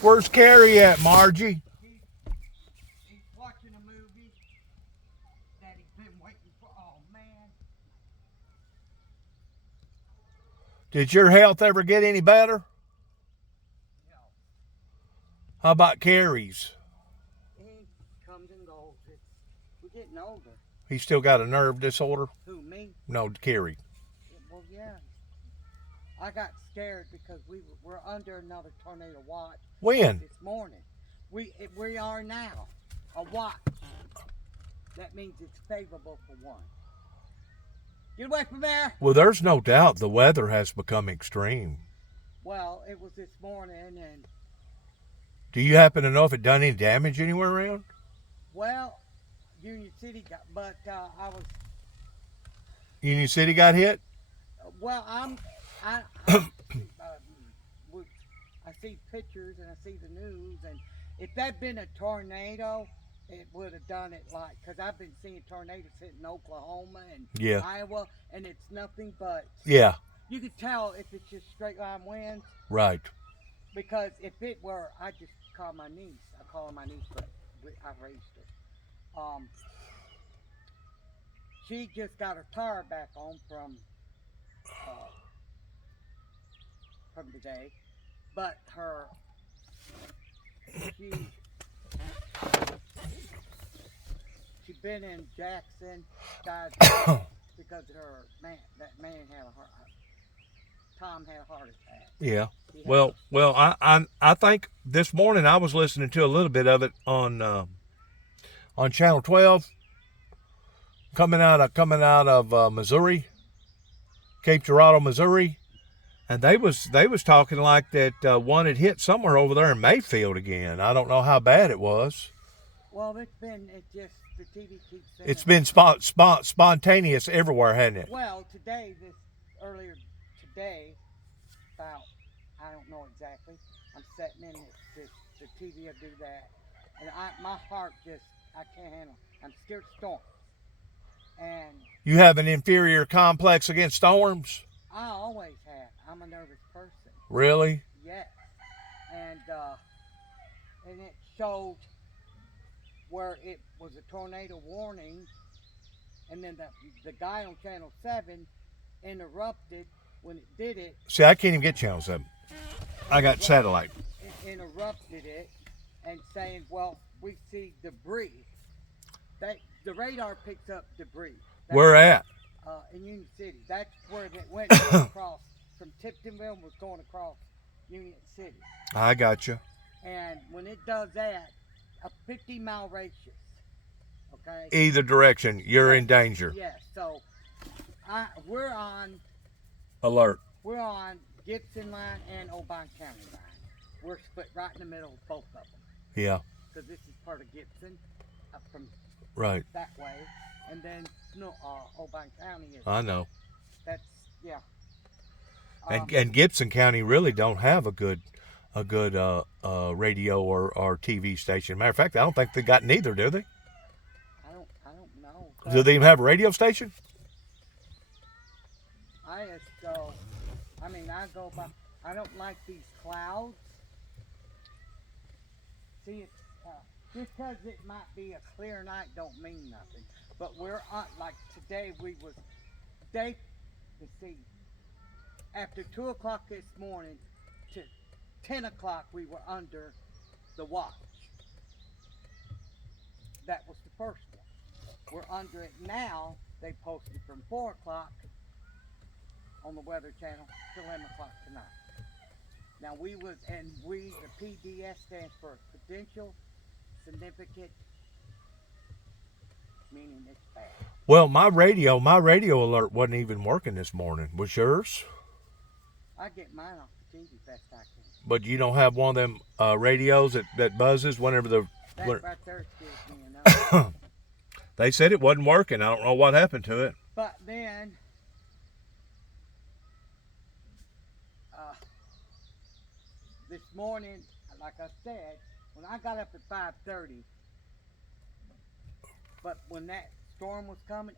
Where's Carrie at, Margie? He's watching a movie that he's been waiting for. Oh man. Did your health ever get any better? No. How about Carrie's? He comes and goes. We're getting older. He still got a nerve disorder? Who, me? No, Carrie. Well, yeah. I got scared because we're under another tornado watch When? this morning. We are now a watch. That means it's favorable for one. Get away from there. Well, there's no doubt the weather has become extreme. Well, it was this morning, and Do you happen to know if it done any damage anywhere around? well, Union City got, but I was Union City got hit? well. I I see pictures and I see the news, and if that'd been a tornado, it would have done it like, because I've been seeing tornadoes hitting Oklahoma and Yeah. Iowa, and it's nothing but, Yeah, you could tell if it's just straight line winds, right. because if it were, I just call my niece. I call her my niece, but I raised her. She just got her tire back on from today, but she been in Jackson, died because that man had Tom had a heart attack. Yeah. Well, I think this morning I was listening to a little bit of it on Channel 12, coming out of Missouri, Cape Girardeau, Missouri, and they was talking like that one had hit somewhere over there in Mayfield again. I don't know how bad it was. Well, the TV keeps saying It's been spontaneous everywhere, hasn't it? Well, earlier today, about, I don't know exactly, I'm sitting in the TV, I do that, and my heart I can't handle it. I'm scared of storms. And You have an inferior complex against storms? I always have. I'm a nervous person. Really? Yes. And it showed where it was a tornado warning, and then the guy on Channel 7 interrupted when it did it. See, I can't even get Channel 7. I got satellite. Interrupted it and saying, well, we see debris. The radar picks up debris. Where at? In Union City. That's where it went across from Tiptonville, was going across Union City. I got you. And when it does that, a 50-mile radius, okay? Either direction, you're in danger. Yes. So we're on Alert. We're on Gibson line and Obion County line. We're split right in the middle of both of them. Yeah. Because this is part of Gibson, up from Right. that way, and then Obion County is. I know. That's yeah. And Gibson County really don't have a good radio or TV station. Matter of fact, I don't think they got neither, do they? I don't know. Do they even have a radio station? I go by. I don't like these clouds. See, it's just because it might be a clear night don't mean nothing. But we're on, like today let's see, after 2 o'clock this morning to 10 o'clock we were under the watch. That was the first one. We're under it now. They posted from 4 o'clock on the Weather Channel to 11 o'clock tonight. Now the PDS stands for Potential Significant, meaning it's bad. Well, my radio alert wasn't even working this morning. Was yours? I get mine off the TV best I can. But you don't have one of them radios that buzzes whenever That right there scares me enough. They said it wasn't working. I don't know what happened to it. But then this morning, like I said, when I got up at 5:30, but when that storm was coming,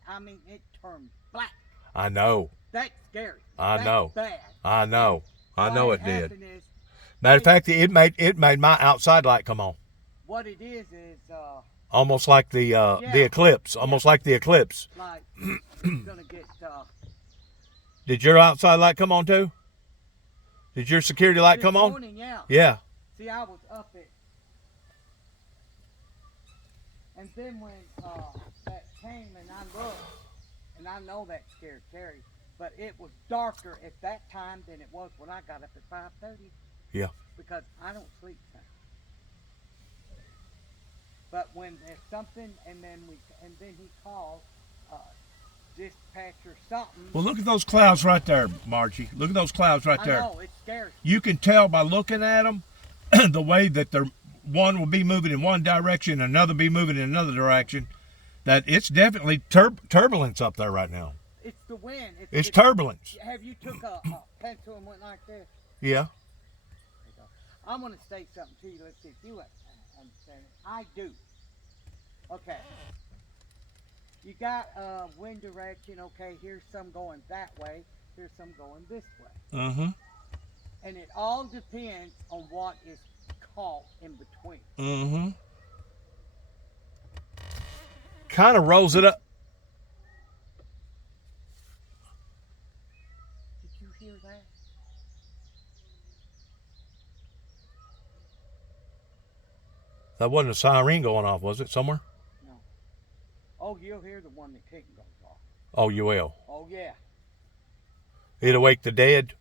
it turned black. I know. That's scary. I know. Bad. I know. I know it did. Is Matter of fact, it made my outside light come on, What it is almost like the Yeah. eclipse, almost like the eclipse. like it's gonna get Did your outside light come on too? Did your security light this come on? morning, yeah. Yeah. See, I was up it, and then when that came and I looked, and I know that scared Terry, but it was darker at that time than it was when I got up at 5:30. Yeah. Because I don't sleep sound. But when there's something, and then he calls dispatcher something. Well, look at those clouds right there, Margie. Look at those clouds right there. I know, it scares me. You can tell by looking at them the way that one will be moving in one direction, another be moving in another direction. That it's definitely turbulence up there right now. It's the wind. It's turbulence. Have you took a pencil and went like this? Yeah. I'm going to say something to you. Let's see if you understand it. I do. Okay. You got wind direction. Okay, here's some going that way. Here's some going this way. Mm-hmm. And it all depends on what is caught in between. Mm-hmm. Kind of rolls it up. Did you hear that? That wasn't a siren going off, was it, somewhere? No. Oh, you'll hear the one that kicking goes off. Oh, you will. Oh, yeah. It'll wake the dead.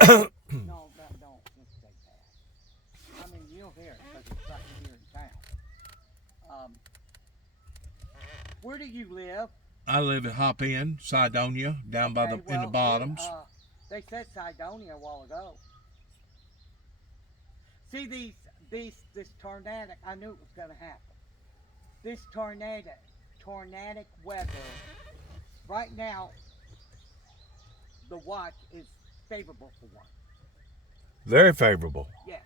No, don't say that. I mean, you'll hear it because it's right here in town. Where do you live? I live at Hop Inn, Cydonia, down by Okay, in the well, bottoms. They said Cydonia a while ago. See this tornadic, I knew it was going to happen. This tornadic weather, right now, the watch is favorable for one. Very favorable. Yes.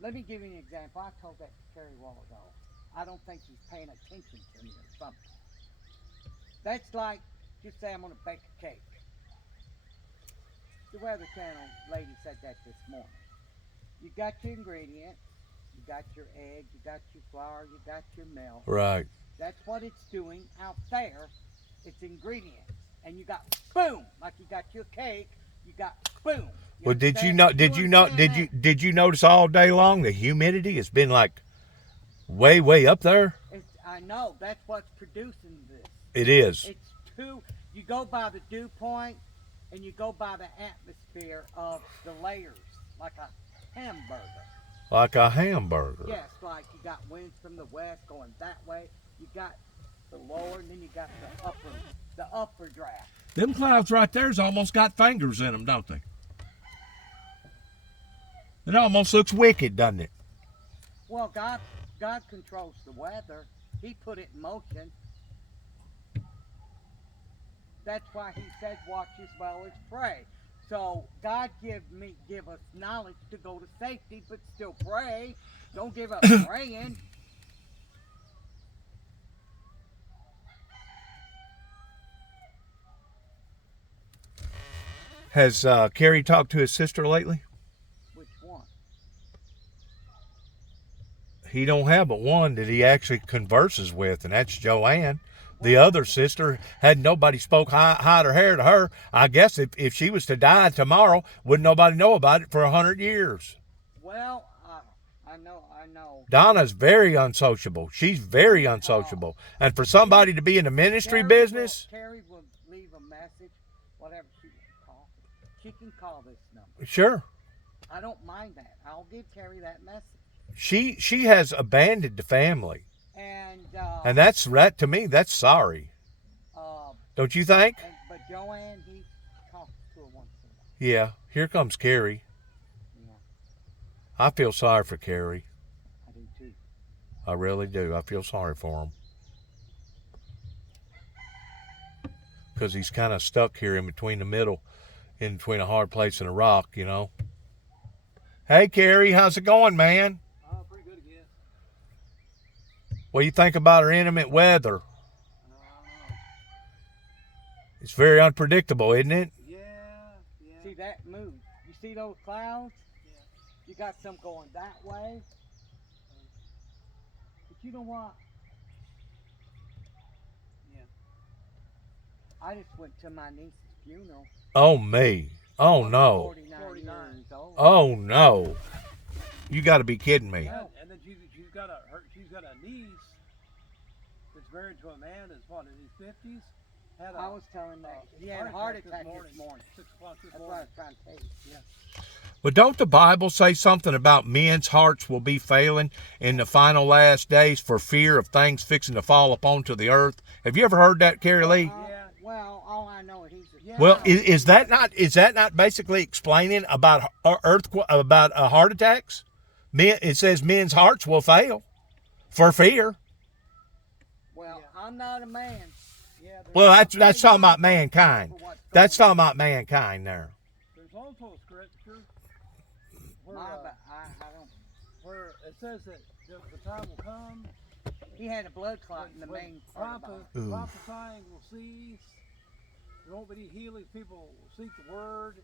Let me give you an example. I told that to Terry a while ago. I don't think he's paying attention to me or something. That's like, just say I'm going to bake a cake. The Weather Channel lady said that this morning. You got your ingredients, you got your egg, you got your flour, you got your milk. Right. That's what it's doing out there. It's ingredients. And you got boom, like you got your cake, you got boom. Well, did you notice all day long the humidity has been like way up there? I know, that's what's producing this. It is. It's you go by the dew point and you go by the atmosphere of the layers, like a hamburger. Like a hamburger. Yes, like you got winds from the west going that way. You got the lower, and then you got the upper draft. Them clouds right there's almost got fingers in them, don't they? It almost looks wicked, doesn't it? Well, God controls the weather. He put it in motion. That's why he said, watch as well as pray. So God give us knowledge to go to safety, but still pray. Don't give up praying. Has Kerry talked to his sister lately? Which one? He don't have but one that he actually converses with, and that's Joanne. The other sister had nobody spoke hide or hair to her. I guess if she was to die tomorrow, wouldn't nobody know about it for 100 years. Well, I know. Donna's very unsociable. She's very unsociable. And for somebody to be in the ministry business. Terry will leave a message, whatever she can call. She can call this number. Sure. I don't mind that. I'll give Terry that message. She has abandoned the family. And that's right to me, that's sorry. Don't you think? But Joanne, he talks to her once in a while. Yeah, here comes Carrie. Yeah. I feel sorry for Carrie. I do too. I really do. I feel sorry for him. Because he's kind of stuck here in between the middle, in between a hard place and a rock, you know. Hey, Carrie, how's it going, man? Pretty good again. What do you think about our inclement weather? It's very unpredictable, isn't it? Yeah. See that move? You see those clouds? You got some going that way. But you know what? Yeah. I just went to my niece's funeral. Oh me. Oh I'm no. 49 years old. Oh no. You got to be kidding me. Yeah, and then she's got a niece that's married to a man that's what, in his 50s. Had I was telling that he had a heart attack this morning. 6 o'clock this That's what I morning. was trying to tell you. Yeah. But don't the Bible say something about men's hearts will be failing in the final last days for fear of things fixing to fall upon to the earth? Have you ever heard that, Carrie Lee? Yeah. Well, all I know is he's a Yeah. Well, is that not basically explaining about heart attacks? It says men's hearts will fail for fear. Well, Yeah. I'm not a man. Yeah. Well, that's talking about mankind. That's talking about mankind there. There's also a scripture where, But I don't. where it says that the time will come He had a blood clot in the when main part of my Ooh. prophesying will cease. There won't be any healings. People will seek the word,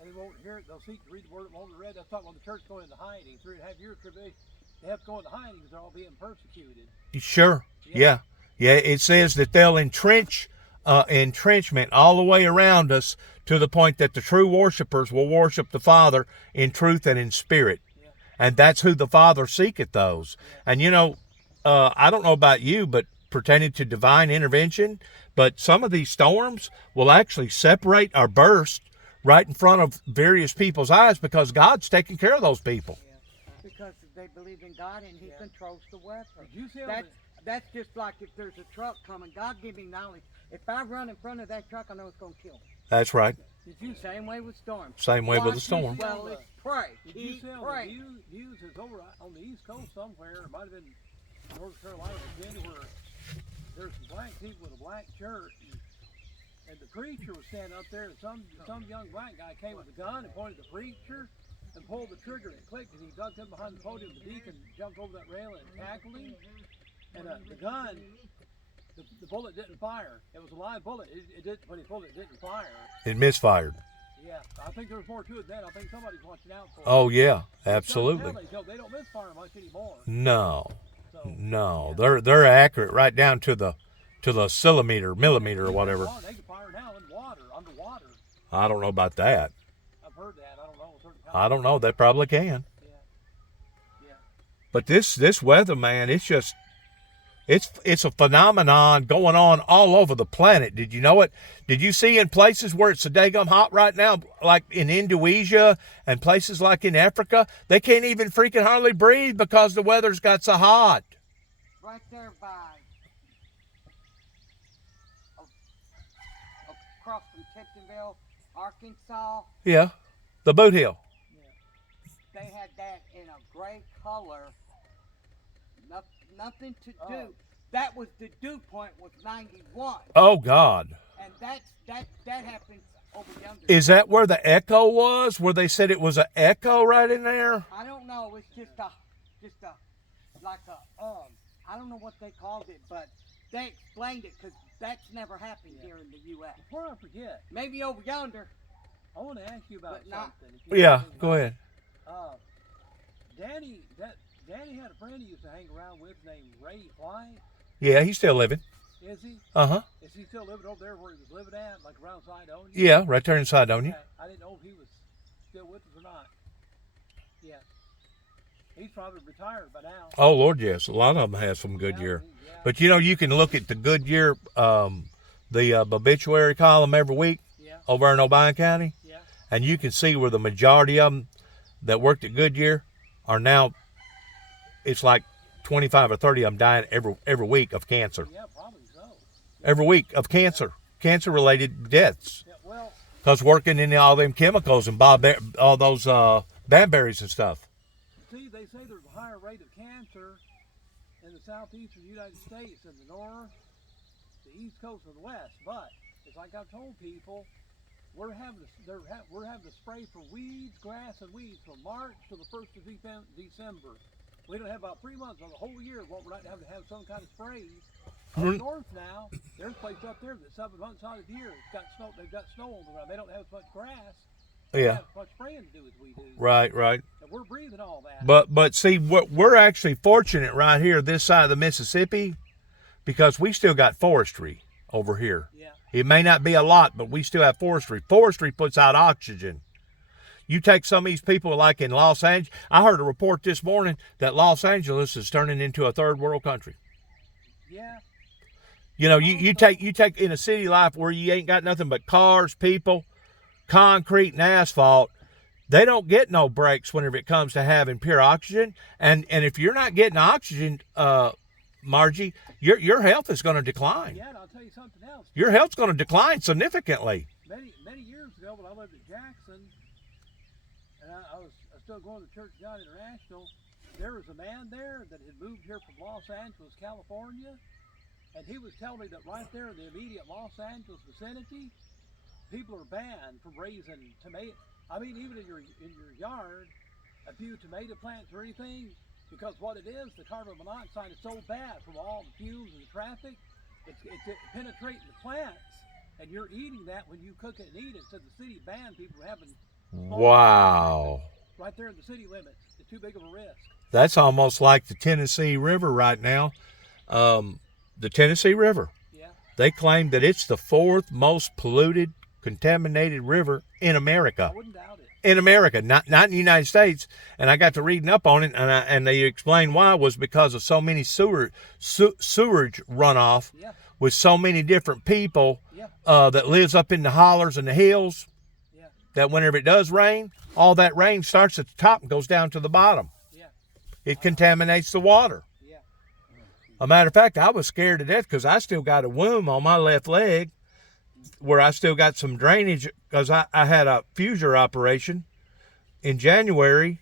and they won't hear it. They'll seek to read the word. It won't be read. That's talking about the church going into hiding. 3.5 years tribulation. They have to go into hiding because they're all being persecuted. Sure. Yeah. It says that they'll entrenchment all the way around us to the point that the true worshipers will worship the Father in truth and in spirit. Yeah. And that's who the Father seeketh those. And I don't know about you, but pertaining to divine intervention, but some of these storms will actually separate or burst right in front of various people's eyes because God's taking care of those people. because they believe in God and He Yeah. controls the weather. Did you see That's just like if there's a truck coming. God give me knowledge. If I run in front of that truck, I know it's going to kill me. That's right. Did you Same way with storms. Same way with Watch the storm. these Well, it's pray. Did you Keep see on the praying. news is over on the East Coast somewhere? It might have been North Carolina, Virginia, where there's some black people with a black shirt, and the preacher was standing up there, and some young black guy came with a gun and pointed at the preacher and pulled the trigger, and it clicked, and he ducked in behind the podium. The deacon jumped over that railing and tackled him, and the gun, the bullet didn't fire. It was a live bullet. It did when he pulled it, it didn't fire. It misfired. Yeah, I think there's more to it than that. I think somebody's watching out for it. Oh yeah, Some absolutely. tell they don't misfire much anymore. No, So, no, yeah. they're accurate right down to the millimeter or whatever. They can fire now in water, underwater. I don't know about that. I've heard that. I don't know. I don't know. They probably can. Yeah. Yeah. But this weather, man, it's a phenomenon going on all over the planet. Did you know it? Did you see in places where it's so daggum hot right now, like in Indonesia and places like in Africa, they can't even freaking hardly breathe because the weather's got so hot. Right there by across from Tiptonville, Arkansas. Yeah, the boot hill. They had that in a gray color. Nothing to do. Oh. That was the dew point was 91, Oh God. and that happens over yonder. Is that where the echo was? Where they said it was an echo right in there? I don't know. It's just a like a I don't know what they called it, but they explained it because that's never happened here in the U.S. Before I forget, Maybe over yonder. I want to ask you about But not- something. if you Yeah, don't mind. go ahead. Danny had a friend he used to hang around with named Ray White. Yeah, he's still living. Is he? Uh-huh. Is he still living over there where he was living at, like around Sidonia? Yeah, right there in Sidonia. Okay. I didn't know if he was still with us or not. Yeah. He's probably retired by now. Oh Lord, yes. A lot of them have some Goodyear. Yeah. But you can look at the Goodyear, the obituary column every week Yeah. over in Obion County, Yeah. and you can see where the majority of them that worked at Goodyear are now. It's like 25 or 30 of them dying every week of cancer. Yeah, probably so. Every week of cancer-related deaths. Yeah, well, Because working in all them chemicals and all those bamberries and stuff. see, they say there's a higher rate of cancer in the southeastern United States than the north, the east coast, and the west. But it's like I've told people, we're having to spray for weeds, grass, and weeds from March to the 1st of December. We don't have about 3 months on the whole year of what we're not having to have some kind of sprays. Up north now, there's places up there that 7 months out of the year it's got snow. They've got snow on the ground. They don't have as much grass. They don't Yeah. have as much spraying to do as we do. Right. And we're breathing all that. But see, what we're actually fortunate right here, this side of the Mississippi, because we still got forestry over here. Yeah. It may not be a lot, but we still have forestry. Forestry puts out oxygen. You take some of these people like in Los Angeles. I heard a report this morning that Los Angeles is turning into a third world country. Yeah. You know, you take in a city life where you ain't got nothing but cars, people, concrete, and asphalt. They don't get no breaks whenever it comes to having pure oxygen. And if you're not getting oxygen, Margie, your health is going to decline. Yeah, and I'll tell you something else. Your health's going to decline significantly. Many years ago, when I lived in Jackson, and I was still going to Church of God International, there was a man there that had moved here from Los Angeles, California, and he was telling me that right there in the immediate Los Angeles vicinity, people are banned from raising tomato. I mean, even in your yard, a few tomato plants or anything, because what it is, the carbon monoxide is so bad from all the fumes and the traffic, it's penetrating the plants, and you're eating that when you cook it and eat it. So the city banned people from having Wow. right there in the city limits. It's too big of a risk. That's almost like the Tennessee River right now. The Tennessee River. Yeah. They claim that it's the fourth most polluted, contaminated river in America. I wouldn't doubt it. In America, not in the United States. And I got to reading up on it, and they explained why was because of so many sewage runoff Yeah. with so many different people Yeah. that lives up in the hollers and the hills. Yeah. That whenever it does rain, all that rain starts at the top and goes down to the bottom. Yeah. It contaminates the water. Yeah. A matter of fact, I was scared to death because I still got a wound on my left leg where I still got some drainage because I had a fusure operation in January,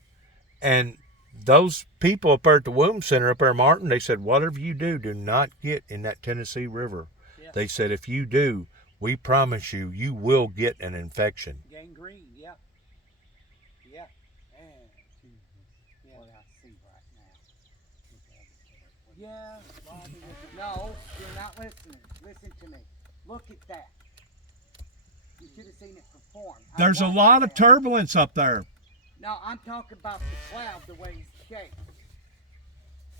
and those people up there at the wound center up there, Martin, they said, whatever you do, do not get in that Tennessee River. Yeah. They said, if you do, we promise you, you will get an infection. Gangrene. Yeah. Yeah. Man, Jesus, what I see right now. Yeah. Well, I mean, No, you're not listening. Listen to me. Look at that. You should have seen it perform. There's a lot of turbulence up there. No, I'm talking about the cloud, the way it's shaped.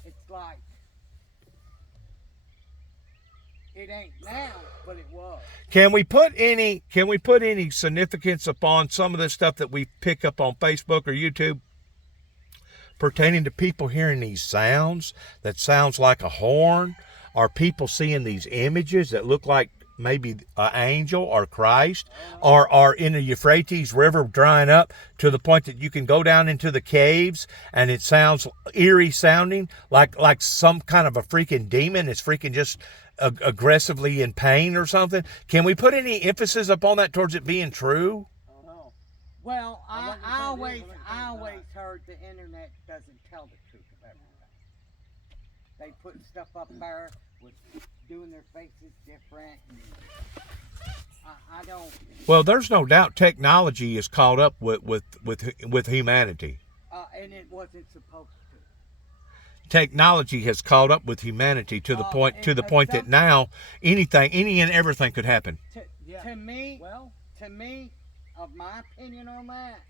It's like, it ain't now, but it was. Can we put any significance upon some of the stuff that we pick up on Facebook or YouTube pertaining to people hearing these sounds that sounds like a horn, or people seeing these images that look like maybe an angel or Christ, or in the Euphrates River drying up to the point that you can go down into the caves and it sounds eerie sounding like some kind of a freaking demon is freaking just aggressively in pain or something? Can we put any emphasis upon that towards it being true? I don't know. Well, I'm not I gonna say it is, always I'm not gonna say it's heard the internet doesn't tell the truth of everything. They put stuff up there with doing their faces different. And I don't. Well, there's no doubt technology is caught up with humanity. And it wasn't supposed to. Technology has caught up with humanity to the point that now any and everything could happen. Yeah. To me, Well, of my opinion on that,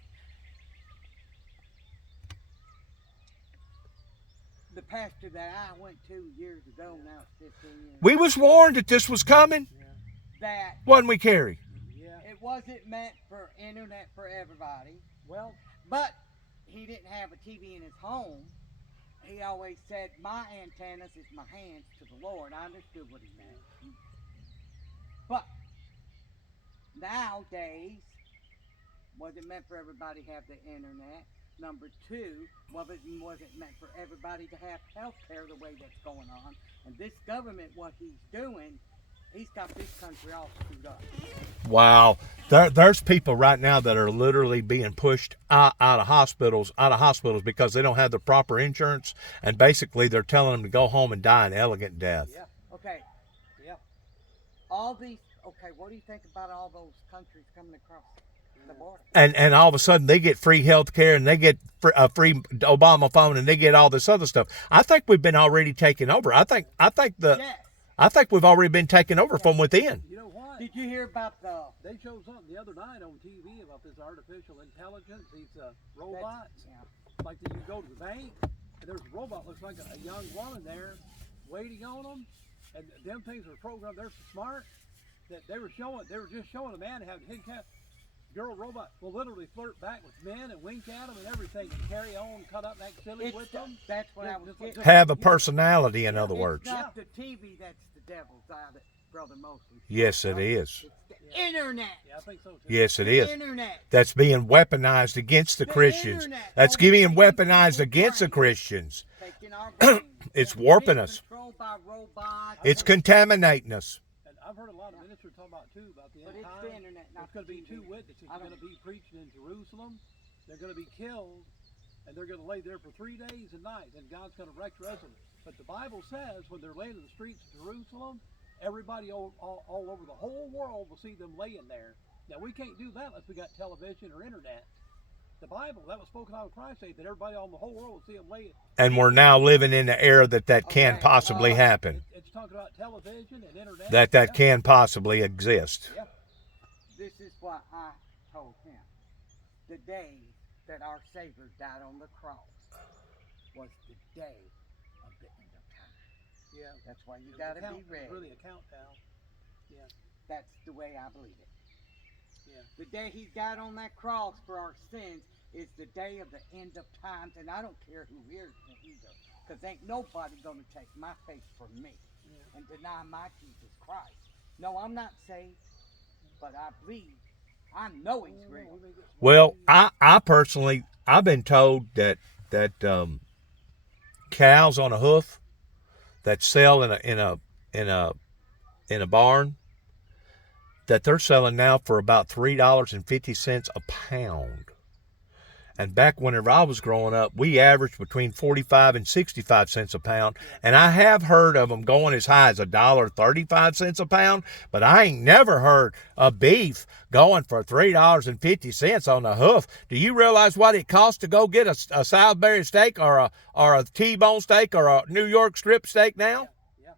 the pastor that I went to years ago, now it's 15 years, We was warned that this was coming, that wasn't we, Carrie? yeah. it wasn't meant for internet for everybody, Well, but he didn't have a TV in his home. He always said, my antennas is my hands to the Lord. I understood what he meant. But nowadays, wasn't meant for everybody to have the internet. Number two, wasn't meant for everybody to have health care the way that's going on. And this government, what he's doing, he's got this country all screwed up. Wow, there's people right now that are literally being pushed out of hospitals because they don't have the proper insurance, and basically they're telling them to go home and die an elegant death. yeah. Okay, Yeah. all these, okay, what do you think about all those countries coming across the border? And all of a sudden they get free health care and they get a free Obama phone and they get all this other stuff. I think we've been already taken over. I think Yes. we've already been taken over from within. You know what? Did you hear about They showed something the other night on TV about this artificial intelligence, these robots. Yeah. like that you go to the bank and there's a robot looks like a young woman there waiting on them, and them things are programmed. They're so smart that they were just showing a man having his girl robot will literally flirt back with men and wink at them and everything and carry on, cut up, and act silly with them. That's what I was getting. Have a personality, in other words. It's not the TV that's the devil's eye that Brother Moses. Yes, it is. It's the internet. Yeah, I think so too. Yes, it The is. internet. That's being weaponized against the Christians. internet. That's Don't being take weaponized people's against the brains. Christians. Taking our brains. It's Being warping us. Controlled by robots. It's contaminating us. And I've heard a lot of ministers talk about too about the But end it's time. the internet, not There's going to the be TV. two witnesses. I They're don't- going to be preaching in Jerusalem. They're going to be killed, and they're going to lay there for 3 days and nights, and God's going to resurrect them. But the Bible says when they're laying in the streets of Jerusalem, everybody all over the whole world will see them laying there. Now we can't do that unless we got television or internet. The Bible that was spoken out of Christ said that everybody on the whole world will see them laying. And we're now living in the era that can Okay, possibly happen. It's talking about television and internet. That Yeah. can possibly exist. Yeah. This is what I told him. The day that our Savior died on the cross was the day of the end of time. Yeah. That's why you It's got to be count- ready. It's really a countdown. That's the way I believe it. Yeah. The day he died on that cross for our sins is the day of the end of times, and I don't care who hears me either, because ain't nobody going to take my faith from me Yeah. and deny my Jesus Christ. No, I'm not saved, but I believe. I know he's real. Well, I personally, I've been told that cows on a hoof that sell in a barn, that they're selling now for about $3.50 a pound. And back whenever I was growing up, we averaged between 45 and 65 cents a pound. And I have heard of them going as high as $1.35 a pound, but I ain't never heard of beef going for $3.50 on the hoof. Do you realize what it costs to go get a Salisbury steak or a T-bone steak or a New York strip steak now? Yeah.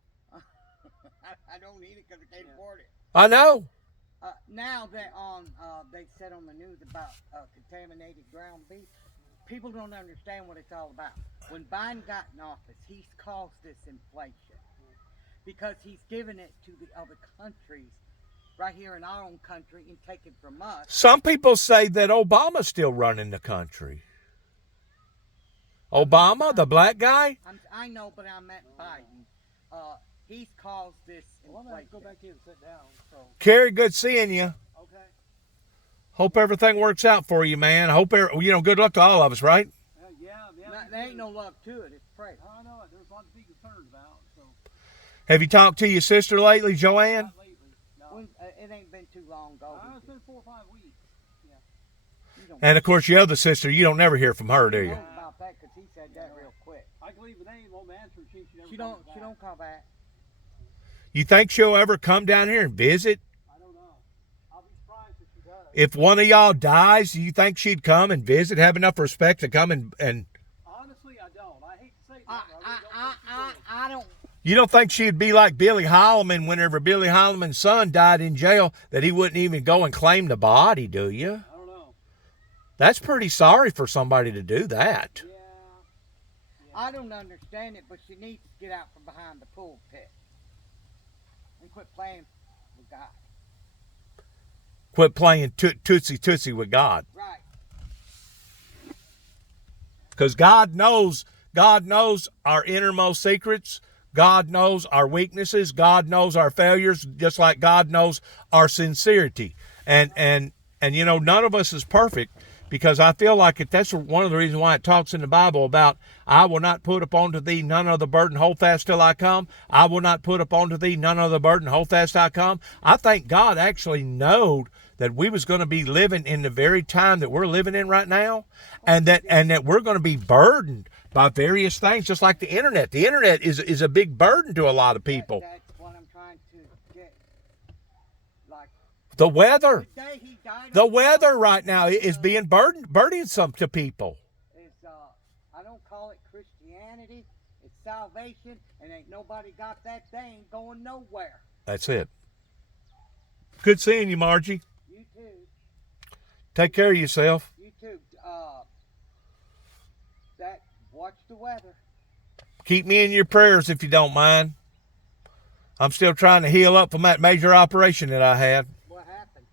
I don't eat it because I can't afford it. I know. Now that they said on the news about contaminated ground beef, people don't understand what it's all about. When Biden got in office, he's caused this inflation because he's given it to the other countries right here in our own country and taken from us. Some people say that Obama's still running the country. Obama, the black guy? I know, but I meant Biden. He's caused this Well, I'm going to have to go inflation. back in and sit down. So, Carrie, good seeing you. okay. Hope everything works out for you, man. Good luck to all of us, right? Yeah. There ain't no love to it. It's prayer. I know it. There's a lot to be concerned about. So, Have you talked to your sister lately, Joanne? not lately. No. It ain't been too long ago. It's been 4 or 5 weeks. You don't And of course, your other sister, you don't never hear from her, do you? know about that because he said that real quick. I can leave the name, won't answer. She never She calls don't. back. She don't call back. You think she'll ever come down here and visit? I don't know. I'll be surprised if she does. If one of y'all dies, do you think she'd come and visit? Have enough respect to come and Honestly, I don't. I hate to say that. but really don't think she would. I don't. you don't think she'd be like Billy Holloman whenever Billy Holloman's son died in jail, that he wouldn't even go and claim the body, do you? I don't know. That's pretty sorry for somebody to do that. Yeah. I don't understand it, but she needs to get out from behind the pulpit and quit playing with God. Quit playing tootsie with God. Right. Because God knows our innermost secrets. God knows our weaknesses. God knows our failures, just like God knows our sincerity. And you know, none of us is perfect, because I feel like that's one of the reasons why it talks in the Bible about, I will not put upon to thee none other burden, hold fast till I come. I will not put upon to thee none other burden, hold fast till I come. I think God actually knowed that we was going to be living in the very time that we're living in right now, and that we're going to be burdened by various things, just like the internet. The internet is a big burden to a lot of people. That's what I'm trying to get. Like The weather. the day he died. The on weather cross right now is being burdensome to people. Is I don't call it Christianity. It's salvation, and ain't nobody got that thing going nowhere. That's it. Good seeing you, Margie. You too. Take care of yourself. You too. watch the weather. Keep me in your prayers if you don't mind. I'm still trying to heal up from that major operation that I had. What happened?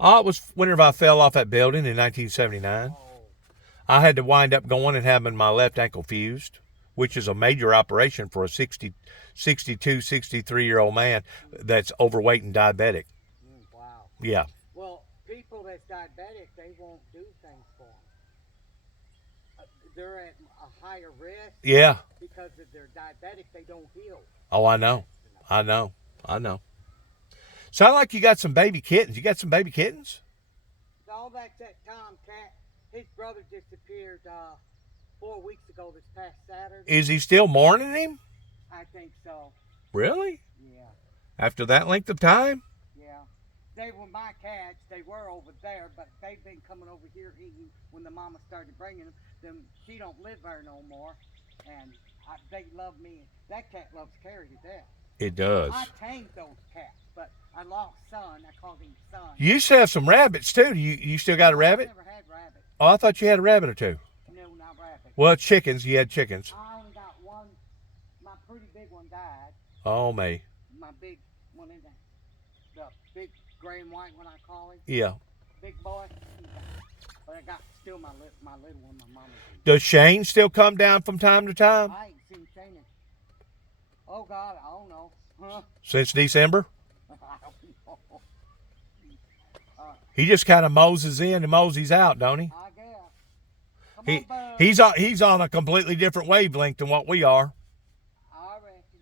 Oh, it was whenever I fell off that building in 1979. Oh, I had to wind up going and having my left ankle fused, which is a major operation for a 62, 63-year-old man that's overweight and diabetic. wow. Yeah. Well, people that's diabetic, they won't do things for them. They're at a higher risk Yeah. because if they're diabetic, they don't heal. Oh, I know. I know. Sound like you got some baby kittens. You got some baby kittens? All that's that Tomcat. His brother disappeared 4 weeks ago this past Saturday. Is he still mourning him? I think so. Really? Yeah. After that length of time? Yeah. They were my cats. They were over there, but they've been coming over here eating when the mama started bringing them. She don't live there no more, and they love me. That cat loves Carrie to death. It does. I tamed those cats, but I lost Son. I called him Son. You used to have some rabbits too. You still got a rabbit? I never had rabbits. Oh, I thought you had a rabbit or two. No, not rabbits. Well, chickens. You had chickens. I only got one. My pretty big one died. Oh, me. My big one in the big gray and white one I call him. Yeah. Big boy. He died. But I got still my little one, my mama. Does Shane still come down from time to time? I ain't seen Shane. Oh God, I don't know. Huh? Since December? I don't know. He just kind of moses in and moseys out, don't he? I guess. Come on, bud. He's on a completely different wavelength than what we are. I reckon.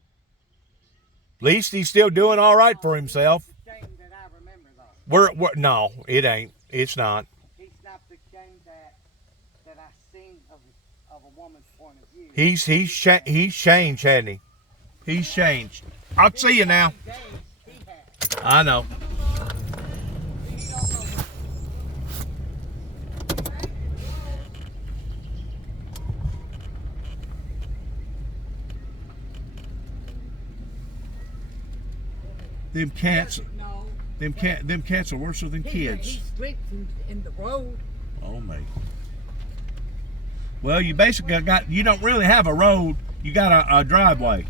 At least he's still doing all right for himself. It's the Shane that I remember though. We're no, it ain't. It's not. He's not the Shane that I seen of a woman's point of view. He's changed, hasn't he? He's changed. I'll see you now. Days he had. I know. He don't know what- Them cats, No. them cats are worse than He kids. sleeps in the road. Oh mate. Well, you basically you don't really have a road. You got a driveway.